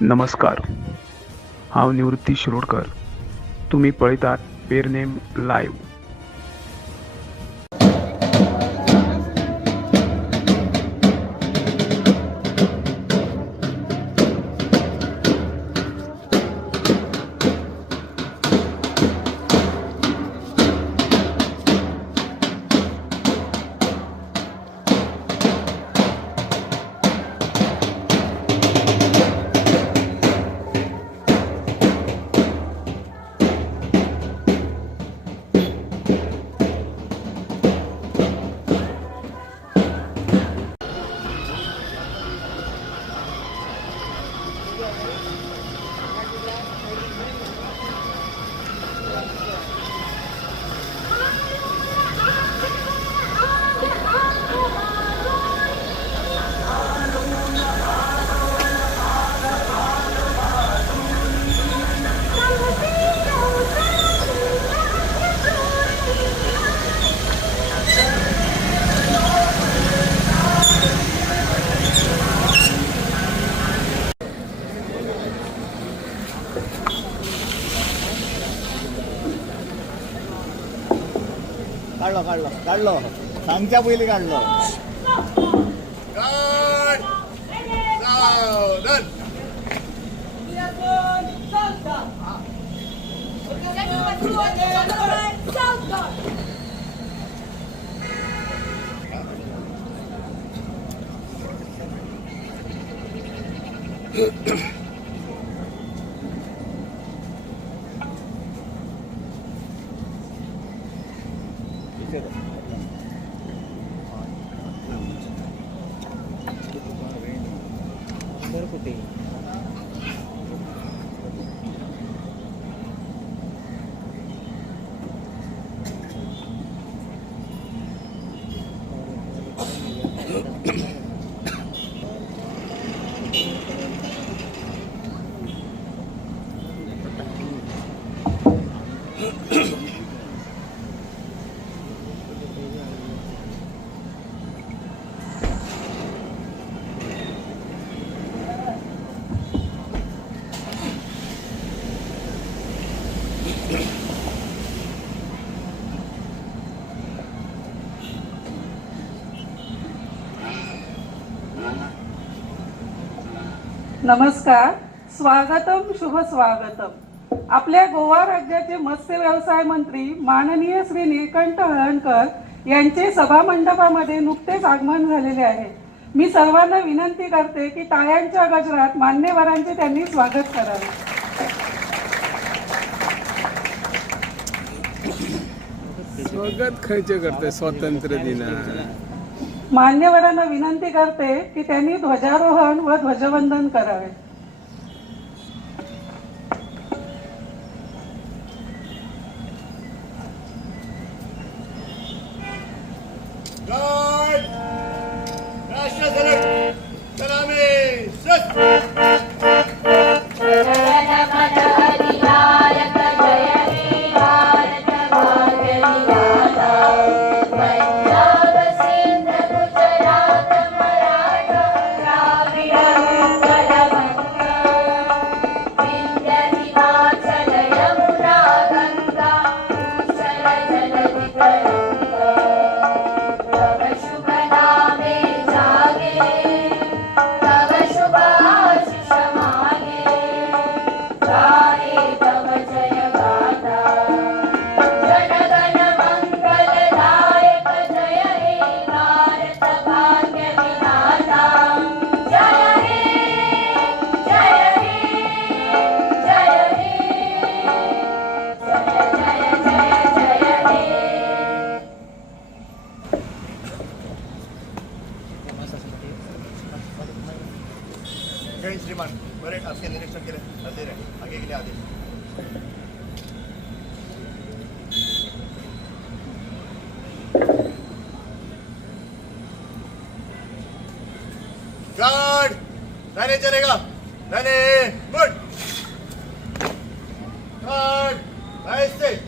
नमस्कार. हांव निवृत्ती शिरोडकर. तुम्ही पळयतात पेरनेम लाईव्ह काढलो काढलो काढलो सांगच्या पयलीं काढलो けど。नमस्कार. स्वागतम शुभ स्वागतम. आपल्या गोवा राज्याचे मत्स्य व्यवसाय मंत्री माननीय श्री निळकंठ हळणकर यांचे सभामंडपामध्ये नुकतेच आगमन झालेले आहे. मी सर्वांना विनंती करते की टाळ्यांच्या गजरात मान्यवरांचे त्यांनी स्वागत करावे. स्वागत खायचे करते स्वातंत्र्य दिना मान्यवरांना विनंती करते की त्यांनी ध्वजारोहण व ध्वजवंदन करावे. 나네 자네가. 나네 물. 털, 나이스.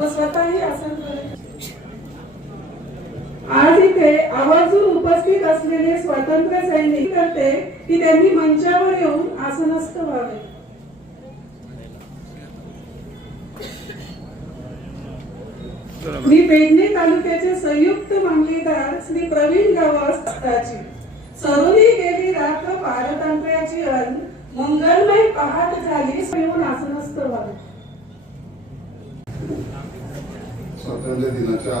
व स्वतःही आसन आज इथे आवर्जून उपस्थित असलेले स्वातंत्र्य सैनिक करते की त्यांनी मंचावर येऊन आसनस्थ व्हावे. मी पेडणे तालुक्याचे संयुक्त मामलेदार श्री प्रवीण गावस्ताची सरोनी गेली रात पारतंत्र्याची अन मंगलमय पहाट झाली येऊन आसनस्थ व्हावे. स्वातंत्र्य दिनाच्या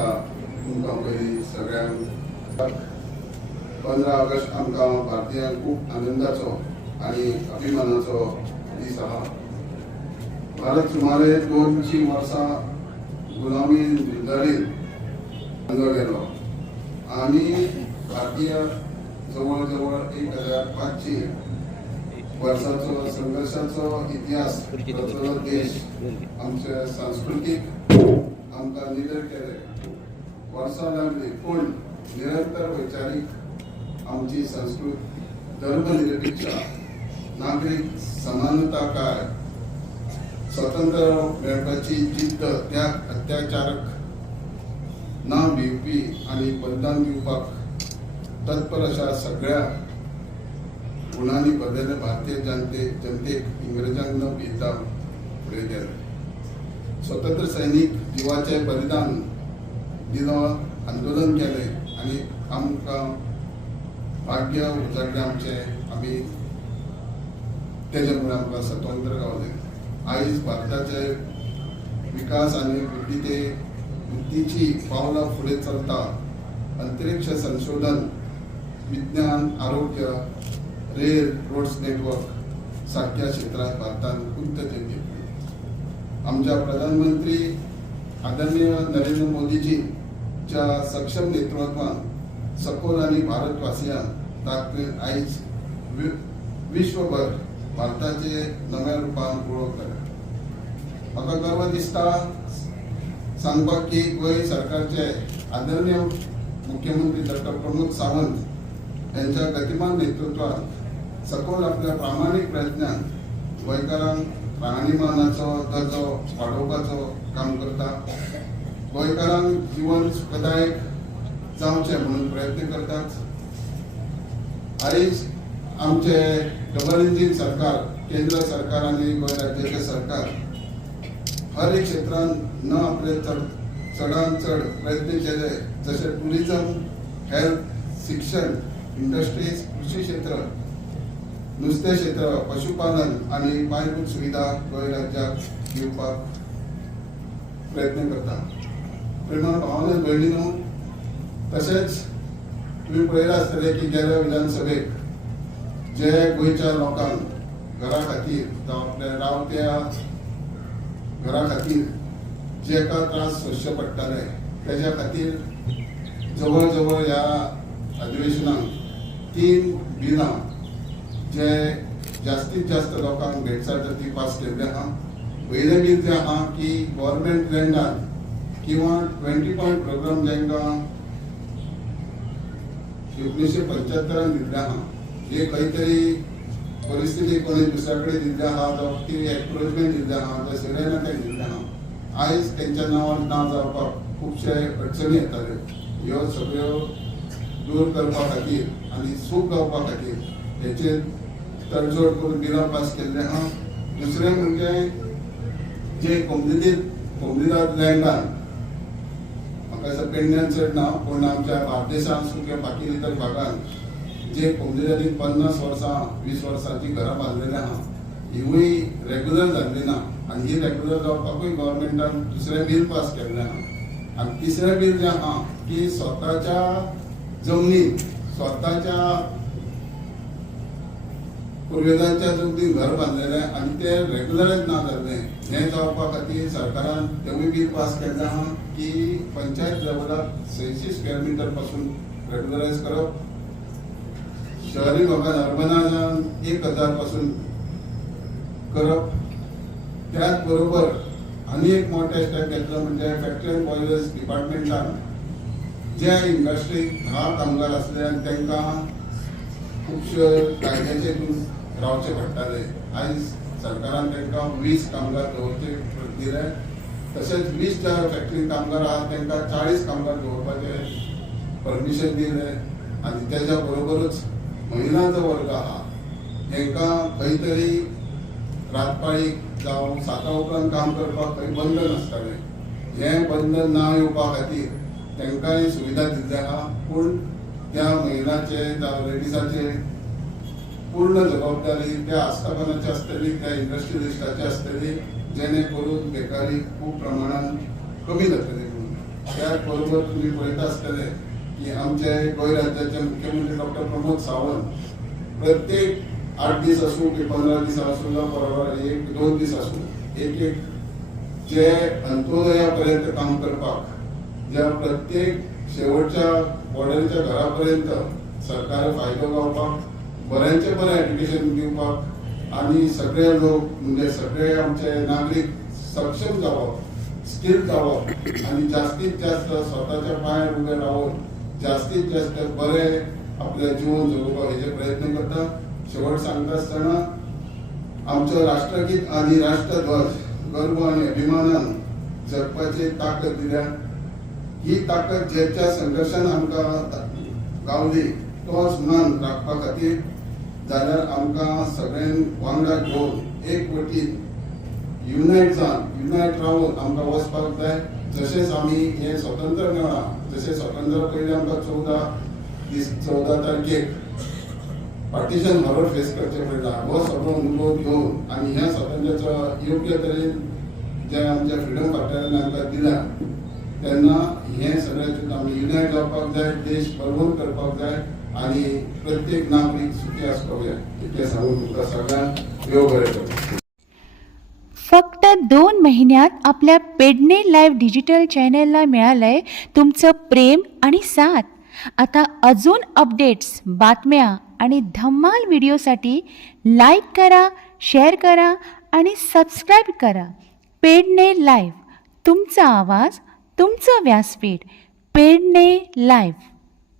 तुमकां पयलीं सगळ्यांक पंदरा ऑगस्ट आमकां भारतीयांक खूब आनंदाचो आनी अभिमानाचो दीस आहा. भारत सुमारे दोनशीं वर्सां गुलामी झुजारीन बांदलो गेलो. आनी भारतीय जवळ जवळ एक हजार पांचशी वर्सांचो संघर्शाचो इतिहास देश. आमचे सांस्कृतीक आमकां निडर केले. वर्सां लागली पूण निरंतर वैचारीक आमची संस्कृत धर्मनिरपेक्षा नागरीक समानता काय स्वतंत्र मेळपाची जिद्द त्या अत्याचारक ना भिवपी आनी बलिदान दिवपाक तत्पर अशा सगळ्या गुणांनी भरलेले भारतीय जनते जनतेक इंग्रजांक न भिता फुडें गेले. स्वतंत्र सैनीक जीवाचे बलिदान दिलो आंदोलन केलें आनी आमकां भाग्य उजाडले आमचें. आमी त्याच्या मुळे आमकां स्वतंत्र गावलें आयज भारताचे विकास आनी बुद्धीते बुद्धीची पावलां फुडें चलता अंतरिक्ष संशोधन विज्ञान आरोग्य रेल रोड्स नेटवर्क सारख्या क्षेत्रांत भारतान कुंत तेंकी आमच्या प्रधानमंत्री आदरणीय नरेंद्र मोदीजीच्या सक्षम नेतृत्वात सकोल आनी भारतवासियां ताकदीन आयज विश्वभर भारताचे नव्या रुपान वळख म्हाका गर्व दिसता सांगपाक की गोंय सरकारचे आदरणीय मुख्यमंत्री डॉक्टर प्रमोद सावंत यांच्या गतिमान नेतृत्वात सखोल आपल्या प्रामाणीक प्रयत्नान गोंयकारांक राहणीमानाचो दर्जो वाडोवपाचो काम करता. गोंयकारांक जीवन सुखदायक जावचें म्हणून प्रयत्न करतात. आयज आमचे डबल इंजीन सरकार केंद्र सरकार आनी गोंय राज्याचें सरकार हर एक क्षेत्रांत न आपले चड चडांत चड प्रयत्न केले जशें टुरिजम हेल्थ शिक्षण इंडस्ट्रीज कृषी क्षेत्र नुस्तें क्षेत्र पशुपालन आनी पायाभूत सुविधा गोंय राज्याक दिवपाक प्रयत्न करता. प्रेमान भावान भयणीन तशेंच तुमी पळयलां आसतलें की गेल्या विधानसभेक जे गोंयच्या लोकांक घरा खातीर जावं आपल्या रावत्या घरा खातीर जेका त्रास सोंसचे पडटाले तेज्या खातीर जवळ जवळ ह्या अधिवेशनाक तीन बिलां जे जास्तीत जास्त लोकांक भेटसाट ती पास केल्ले आहा. पयलें बील जे आहा की गव्हर्मेंट लँडान किंवा ट्वेंटी पॉयंट प्रोग्राम जांकां एकोणीशे पंच्याहत्तरान दिल्ले आहा. जे खंय तरी परिस्थिती कोणी दुसऱ्या कडेन दिल्ले आहा जावं ती एक्रोचमेंट दिल्ले आहा जावं सिलेनाकाक दिल्ले आहा. आयज तेंच्या नांवान नांव जावपाक खुबशे अडचणी येताल्यो ह्यो सगळ्यो दूर करपा खातीर आनी सूख गावपा खातीर हेचेर तडजोड करून बिलां पास केल्ले आहा दुसरें म्हणजे जे कोंकणीतील कोंकणीदार लँडान म्हाका दिसता पेडण्यान चड ना पूण आमच्या बार्देशांत सुकें बाकी इतर भागांत जे कोंकणीदारीन पन्नास वर्सां वीस वर्सांची घरां बांदलेली आहा हिवूय रेग्युलर जाल्ली ना आनी ही रेग्युलर जावपाकूय गव्हर्मेंटान दुसरें बील पास केल्लें आहा आनी तिसरें बील जें आहा की स्वताच्या जमनीत स्वताच्या पुर्वेजांच्या जमनीन घर बांदलेलें आनी ते रेग्युलरच ना जाल्लें हें जावपा खातीर सरकारान तेवूय बील पास केल्लें आहा की पंचायत लेवलाक सयशीं स्क्वेअर मिटरपासून रेग्युलरायज करप शहरी भागात अर्बनान एक हजारपासून करप त्याच बरोबर आनी एक मोठे स्टेप घेतलो म्हणजे फॅक्टरी अँड बॉयलर्स डिपार्टमेंटान जे इंडस्ट्रीक धा कामगार आसले आनी तांकां खुबशे कायद्याचे रावचे पडटाले आयज सरकारान तांकां वीस कामगार दवरचे दिले. तशेंच वीस ज्या फॅक्टरी कामगार आहात तांकां चाळीस कामगार दवरपाचे परमिशन दिले. आनी तेज्या बरोबरच महिला जो वर्ग आहा तांकां खंय तरी रातपाळीक जावं साता उपरांत काम करपाक खंय बंधन आसतालें हें बंधन ना येवपा खातीर तांकांय सुविधा दिल्ली आहा पूण त्या महिलाचे जावं लेडिसाचे पूर्ण जबाबदारी त्या आस्थापनाची आसतली त्या इंडस्ट्रियलिस्टाची आसतली जेणे करून बेकारी खूब प्रमाणान कमी जातली म्हणून त्याच बरोबर तुम्ही पळयता आसतले की आमचे गोंय राज्याचे मुख्यमंत्री डॉक्टर प्रमोद सावंत प्रत्येक आठ दीस आसूं की पंदरा दीस आसूं जावं बरोबर एक दोन दीस आसूं एक एक जे अंत्योदया पर्यंत काम करपाक ज्या प्रत्येक शेवटच्या वॉर्डरच्या घरा पर्यंत सरकार फायदो गावपाक बऱ्यांचे बरें एड्युकेशन दिवपाक आनी सगळे लोक म्हणजे सगळे आमचे नागरीक सक्षम जावप स्किल जावप आनी जास्तीत जास्त स्वताच्या पांयार उबे रावून जास्तीत जास्त बरे आपले जिवन जगोवपाक हेजे प्रयत्न करता शेवट सांगता आसतना आमचो राष्ट्रगीत आनी राष्ट्रध्वज गर्व आनी अभिमानान जगपाची ताकद दिल्या. ही ताकद जेच्या संघर्शान आमकां गावली तोच मान राखपा खातीर जाल्यार आमकां सगळ्यांक वांगडा घेवन एक वटीन युनायट जावन युनायट रावून आमकां वचपाक जाय. जशेंच आमी हें स्वतंत्र मेळ्ळां जशें स्वतंत्र पयलीं आमकां चवदा दीस चवदा तारखेक पार्टिशन बरोबर फेस करचें पडटा हो सगळो अनुभव घेवन आनी ह्या स्वातंत्र्याचो योग्य तरेन जे आमच्या फ्रिडम फायटरांनी आमकां दिला तेन्ना हें सगळें आमी युनायट जावपाक जाय देश बरोबर करपाक जाय. आणि प्रत्येक नागरिक सुखी आसपाक इतके सांगून तुमकां सगळ्यांक देव बरें करूं. फक्त दोन महिन्यात आपल्या पेडणे लाईव्ह डिजिटल चॅनेलला मिळालंय तुमचं प्रेम आणि साथ. आता अजून अपडेट्स बातम्या आणि धम्माल व्हिडिओसाठी लाईक करा शेअर करा आणि सबस्क्राईब करा. पेडणे लाईव्ह तुमचा आवाज तुमचं व्यासपीठ. पेडणे लाईव्ह.